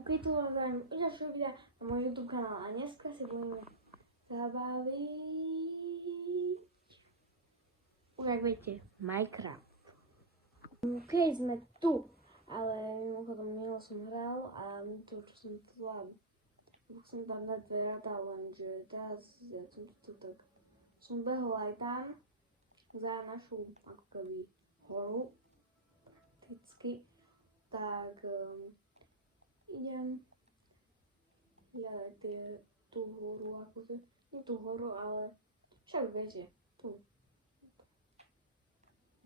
OK, tu vám dajem ďalšie videa na môj YouTube kanál a dneska si budeme zabaviť, už ak viete, Minecraft. OK, sme tu, ale mimochodom minul som hral a to, čo som zvládol. Som tam dať dve rada, lenže teraz ja som tu tak, som behol aj tam za našu ako keby horu, prakticky, tak idem hľadať tú horu, akože, nie tú horu, ale však viete, tu.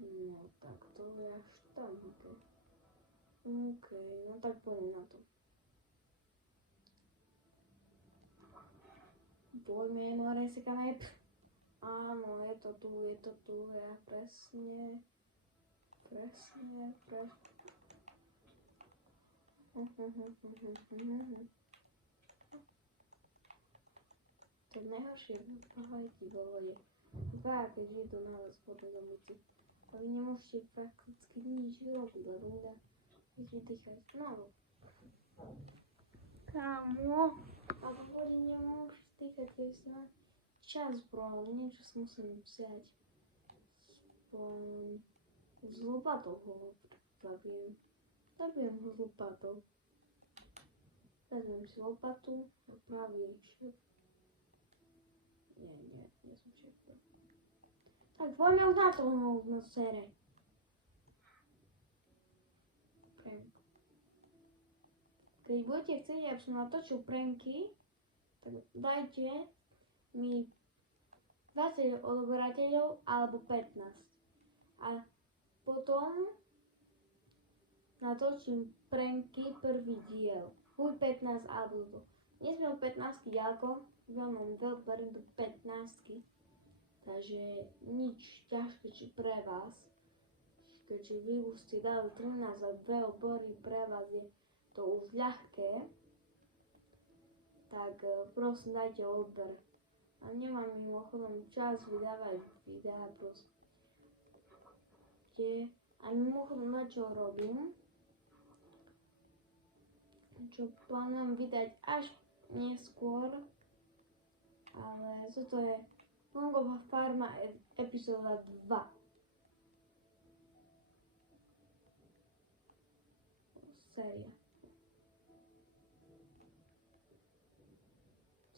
No tak to je až tam, OK, no tak poďme na to. Poďme, no resekame. Áno, je to tu, ja presne. To najhoršie pohľadí vo vode. Dva, keď idú na vás vodné dobyci. A vy nemôžete prakticky nič vyrobiť, lebo nedá vydýchať. No. Kámo, a v vode nemôžeš dýchať, keď sa čas, bro, niečo si musím vziať. S lopatou ho zabijem. Zabijem ho s lopatou. Vezmem si lopatu a pravý šep. Nie som šep. Tak poďme už na to na sere. Prank. Keď budete chcieť, aby som natočil pranky, tak dajte mi 20 odoberateľov alebo 15. A potom natočím pranky prvý diel. Buď 15 alebo to. Nesmiel 15 ďalko, veľmi beriem do 15. Takže nič ťažké či pre vás. Keďže vy už ste dali 13 a 2 obory, pre vás je to už ľahké. Tak prosím dajte odber. A nemám mimochodom čas vydávať videá proste. A mimochodom na čo robím, čo plánujem vydať až neskôr, ale toto je Longová farma epizóda 2.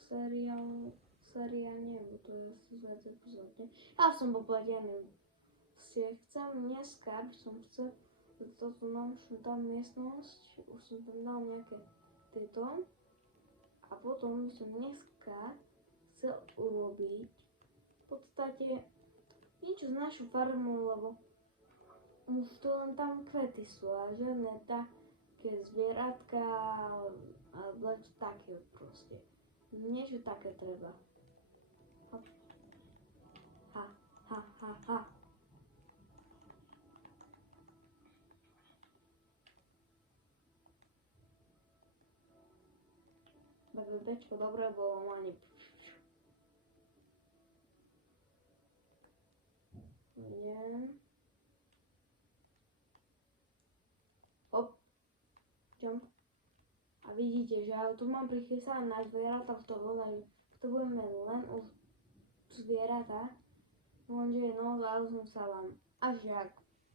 Séria nie, bo to je asi viac epizód, ne? Ja som poplatený. Chcem dneska, aby som chcel toto našu tam miestnosť, už som tam dal nejaké tieto a potom by som dneska chcel urobiť v podstate niečo s našu farmou, lebo už to len tam kvety sú a žiadne také zvieratka alebo také proste. Niečo také treba. Ha. BBBčko dobre bolo, ani. Nie. Hop. Jump. A vidíte, že ja tu mám prichystané na zvieratá v toho, to budeme len u zvieratá. Lenže no, záležím sa vám až jak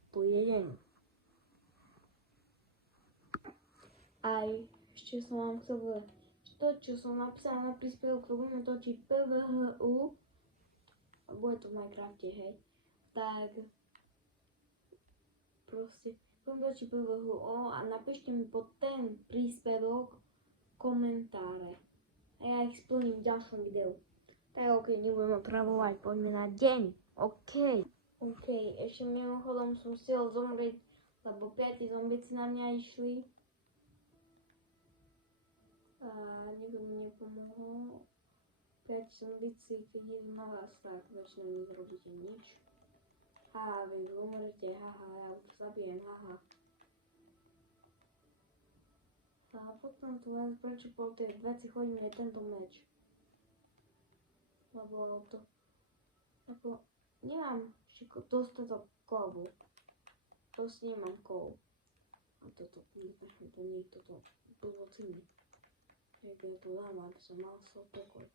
pôjde deň. Aj ešte som vám chcel povedať, to, čo som napísala na príspevok, to budeme točiť PVHU, a bude to v Minecrafte, hej, tak proste budem točiť PVHU a napíšte mi pod ten príspevok komentáre a ja ich splním v ďalšom videu. Tak OK, nebudem otravovať, poďme na deň, OK, ešte mimochodom som chcel zomrieť, lebo 5 zombici na mňa išli. A nikto mi nepomohol. 5 zombici, keď idú na vás, tak väčšinou nezrobíte nič. Haha, vy umrete, haha, ja už zabijem, haha. A potom tu len prečo po tej 20 hodine je tento meč. Lebo to, ako, nemám dostatok kovu. Proste nemám kov. A toto, to nie, toto. blbociny. Jak je to dám, aby som mal svoj pokoj.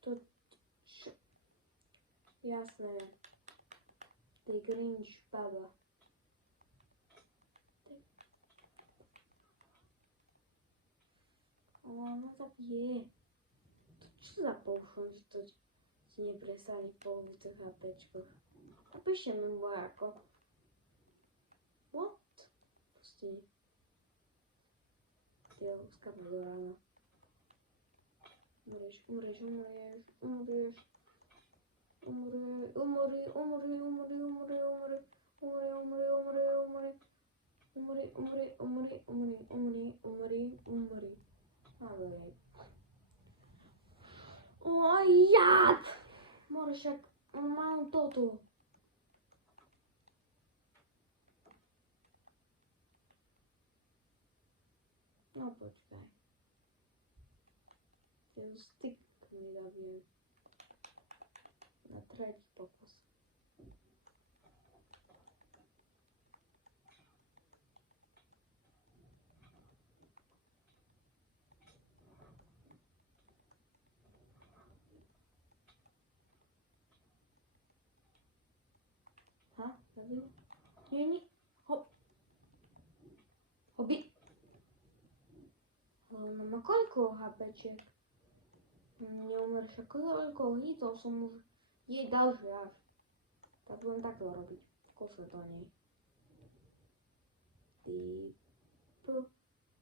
To... Jasné. Ty Grinch, baba. Ale ona tak je. To čo za poušon, že to si nepresali v polovice HPčkoch. Napíšte mi ako. What? Proste. Ty skapne do rána. Umrieš. Umri. Ale jad! More však, mám toto. No počkaj. Ten styk mi zabijem. Na tretí pokus. Zabijem? Nie. Hop. Hobi. Ale má koľko HPčiek? Neumreš, koľko hitov som už jej dal, že až. Tak budem takto robiť. Kosle to nej.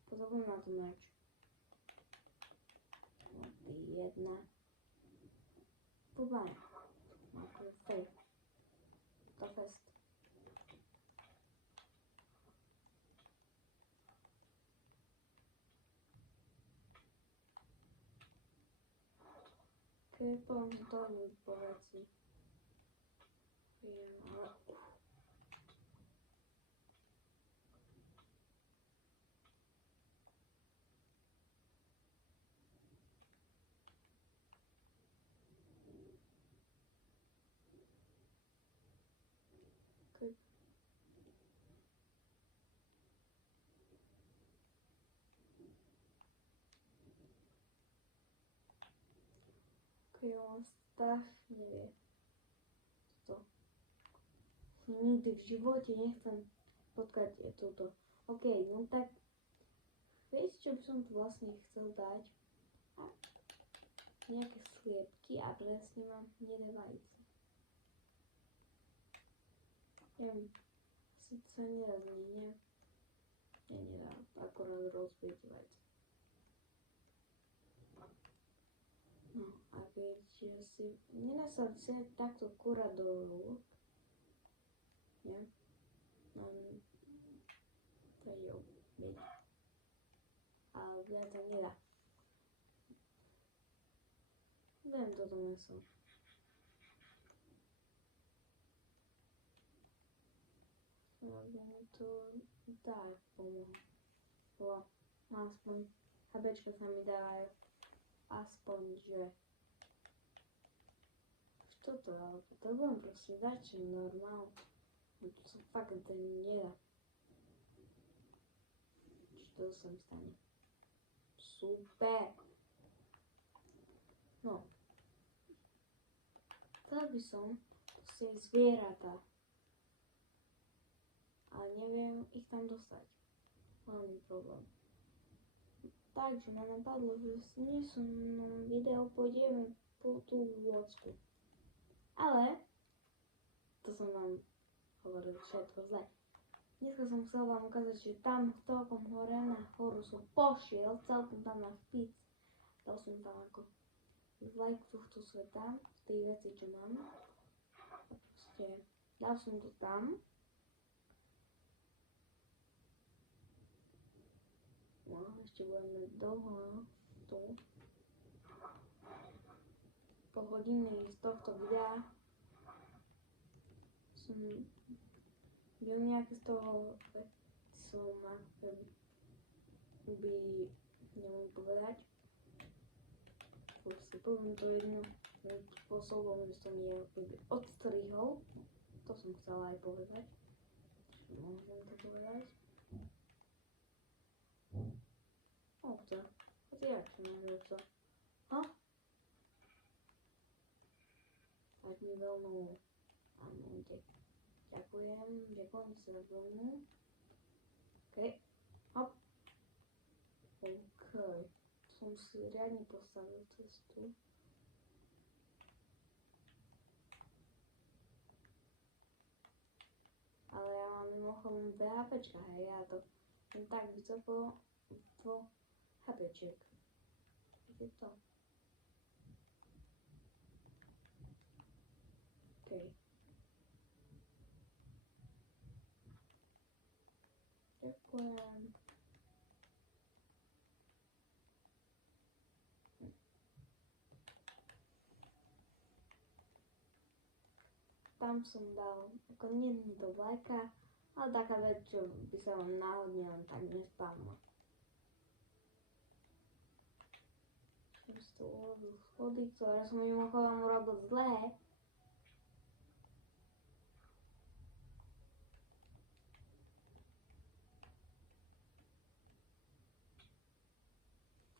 Pozabudem na to meč. Jedna. Pobaň. Ako je fej. To fest. Keď poviem dolů po veci. On strašne vie. To. Nikdy v živote nechcem potkať túto. OK, no tak viete, čo by som tu vlastne chcel dať? Nejaké sliepky a presne mám hnedé vajíce. Neviem, asi sa nedá nie? Nedá, akorát rozbiť vajíce. No a keď si nenasadíte takto kura do rúk, nie? To je opäť. Ale viac sa nedá. Viem toto meso. To tak pomohlo. Aspoň habečka sa mi dávajú. Aspoň, že toto, ale to budem proste dať, čo je normálne. No to sa fakt nedá. Čo to sa mi stane? Super. No. Chcel by som proste zvieratá. Ale neviem ich tam dostať. Hlavný problém. Takže ma napadlo, že s dnešnom videu pôjdeme po tú lôdzku. Ale to som vám hovoril všetko zle. Dneska som chcel vám ukázať, že tam v toľkom hore na horu som pošiel, celkom tam na špic. Dal som tam ako vlajk tohto sveta, z tej veci, čo mám. A proste dal som to tam. No, ešte budeme dlho tu. Po hodiny z tohto videa som byl nejaký z toho som by neviem povedať. Proste poviem to jedno spôsobom, že som je odstrihol. To som chcela aj povedať. Môžem to povedať. že co? Ha? Ať mi veľmi... Áno, ďakujem za veľmi. OK, hop. OK, som si riadne postavil cestu. Ale ja mám mimochodom dve HPčka, hej, ja to len tak vycopilo po HPček. Je to. OK. Ďakujem. Tam som dal, ako nie to vlajka, ale taká vec, čo by sa vám náhodne len tak nespávla. Som si to urobil schody, ktoré som mimochodom urobil zlé.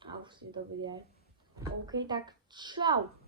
A už si to vidie. OK, tak čau.